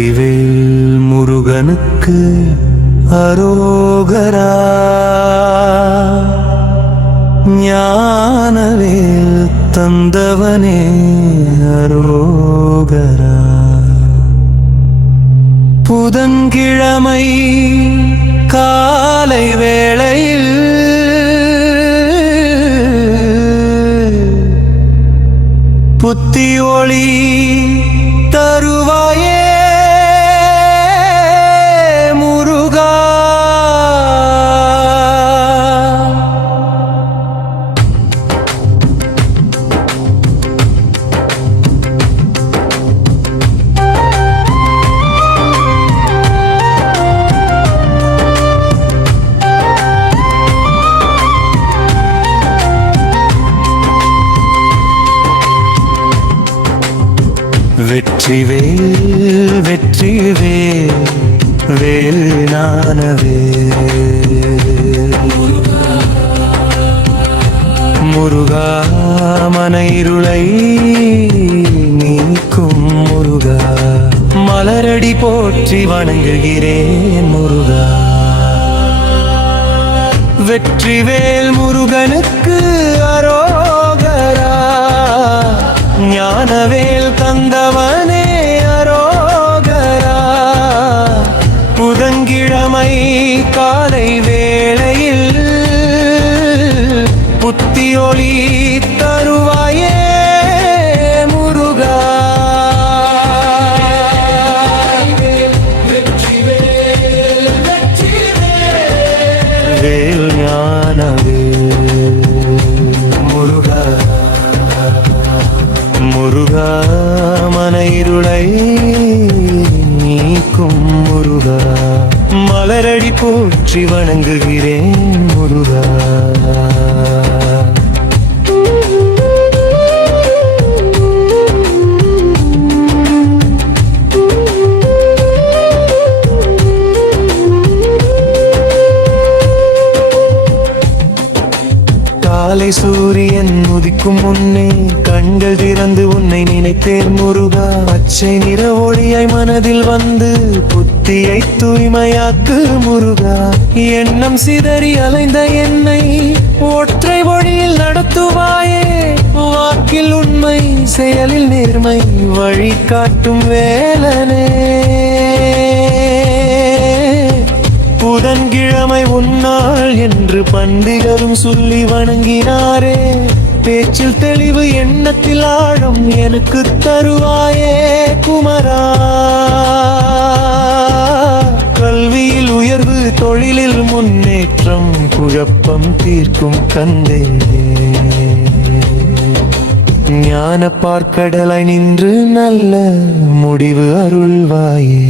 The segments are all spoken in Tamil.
வெற்றிவேல் முருகனுக்கு அரோகரா. ஞானவேல் தந்தவனே அரோகரா. புதன்கிழமை காலை வேளையில் வெற்றிவேல் வெற்றிவேல் வேல் நானவே. முருகா மன இருளை நீக்கும் முருகா. மலரடி போற்றி வணங்குகிறேன் முருகா. வெற்றிவேல் முருகனுக்கு அரோகரா. ஞானவேல் தந்தவன் இருளை நீக்கும் முருகா. மலரடி போற்றி வணங்குகிறேன் முருகா. காலை சூரியன் உதிக்கும் முன்னே கண்கள் திறந்து உன்னை நினைத்தேன் முருகா. பச்சை நிற ஒளியாய் மனதில் வந்து புத்தியை தூய்மையாக்கு முருகா. எண்ணம் சிதறி அலைந்த என்னை ஒற்றை வழியில் நடத்துவாயே. வாக்கில் உண்மை செயலில் நேர்மை வழி காட்டும் வேலனே. புதன்கிழமை உன்னாள் என்று பண்டிகரும் சொல்லி வணங்கினாரே. பேச்சில் தெளிவு எண்ணத்தில் ஆழம் எனக்கு தருவாயே குமரா. கல்வியில் உயர்வு தொழிலில் முன்னேற்றம் குழப்பம் தீர்க்கும் கந்தே ஞான பார்க்கடலை நின்று நல்ல முடிவு அருள்வாயே.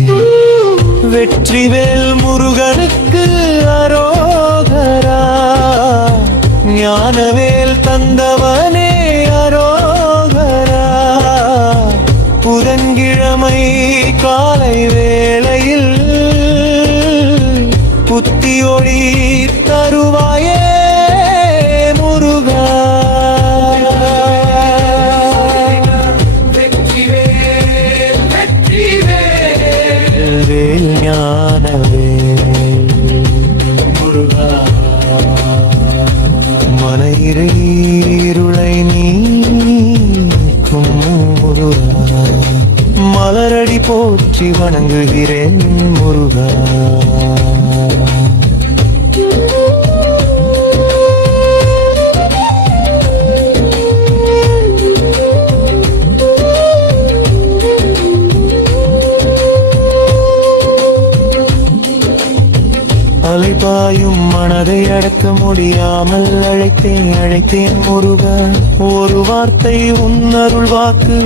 வெற்றிவேல் முருகனுக்கு அரோகரா. தந்தவர் இருளை நீக்கும் முருகா. மலரடி போற்றி வணங்குகிறேன் முருகா. அலைபாயும் மனதை அடக்க முடியாமல் அழைத்தேன் அழைத்தேன் முருக ஒரு வார்த்தை உன்னருள் வாக்கு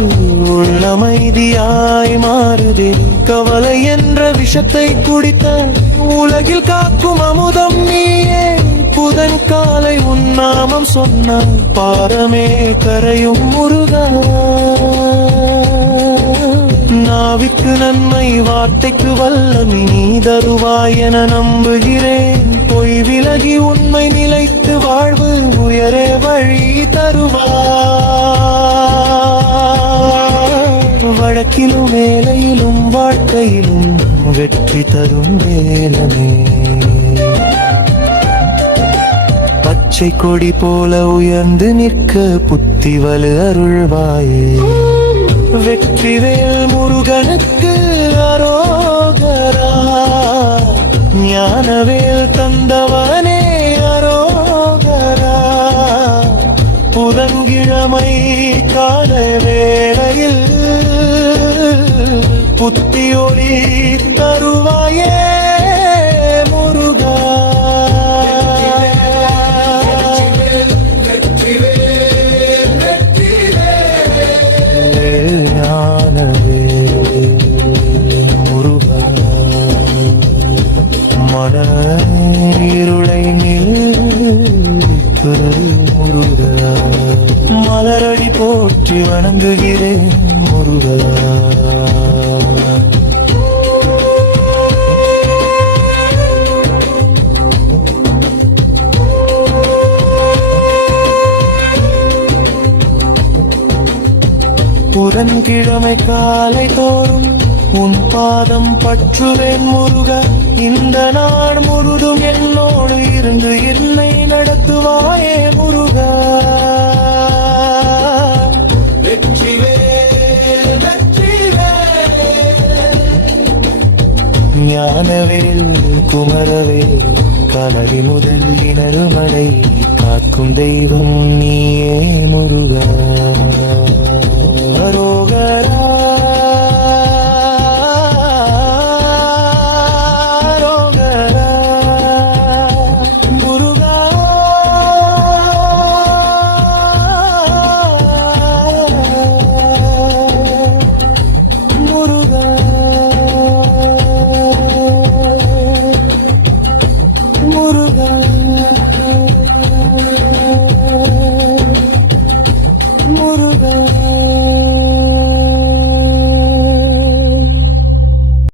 உள்ளமைதியாய் மாறுதே. கவலை என்ற விஷத்தை குடித்த உலகில் காக்கும் அமுதம் நீயே. புதன் காலை உன்னாமம் சொன்ன பாரமே கரையும் முருகா நாவிக்கு நன்மை வார்த்தைக்கு வல்லமை நீ தருவாய் என நம்புகிறேன். பொய் விலகி உண்மை நிலைத்து வாழ்வு உயரே வழி தருவாய். வழக்கிலும் வேலையிலும் வாழ்க்கையிலும் வெற்றி தரும் வேலமே. பச்சை கொடி போல உயர்ந்து நிற்க புத்தி வலு அருள்வாயே. வெற்றிவேல் முருகனுக்கு அரோகரா. ஞானவேல் தந்தவனே அரோகரா. புதன்கிழமை கால வேளையில் புத்தியொளி தருவாயே. முருகா. மலரடி போற்றி வணங்குகிறேன் முருகா. புதன்கிழமை காலை தோறும் உன் பாதம் பற்றுவேன் முருகா. இந்த நாள் முழுதும் என்னோடு இருந்து என்னை நடத்துவாயே முருகா. ஞானவேல் குமரவேல் கலவி முதல் இனருமடை காக்கும் தெய்வம் நீயே முருகா. அரோகரா.